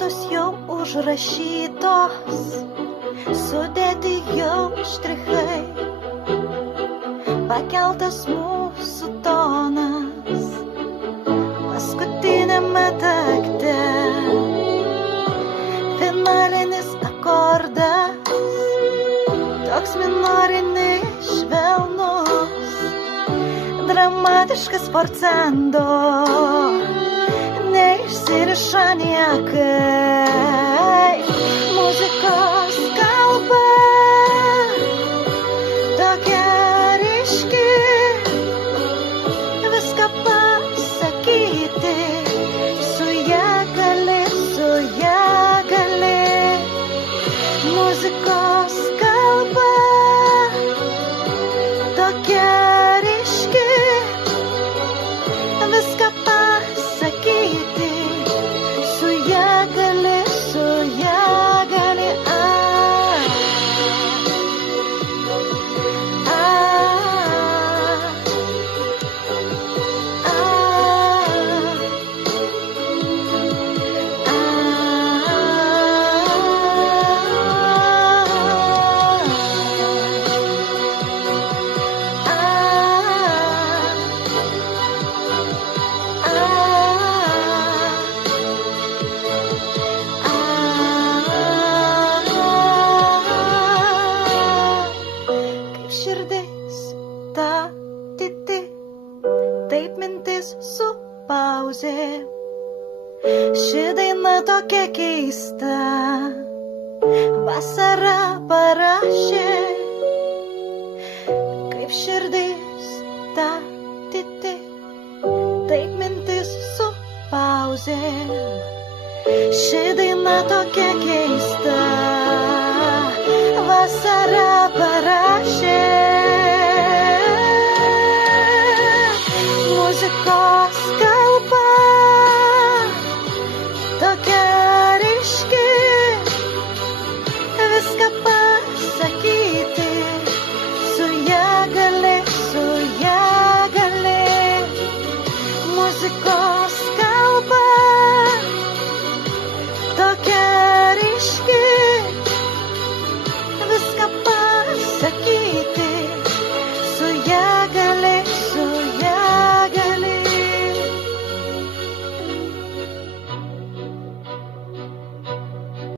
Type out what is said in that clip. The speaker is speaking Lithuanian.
datos jau užrašytos, sudėti jau štrichai, pakeltas mūsų tonas, paskutinėme takte, finalinis akordas, toks minorinis švelnus, dramatiškas forcendo, neišsiriša niekai, muzikos kalba, tokia ryški, viską pasakyti, su ja gali, muzikos kalba, tokia ryški, viską pasakyti, su ja gali, taip mintis su pauzė. Ši daina tokia keista, vasara parašė, kaip širdis ta titi, taip mintis su pauzė. Ši daina tokia keista, vasara parašė.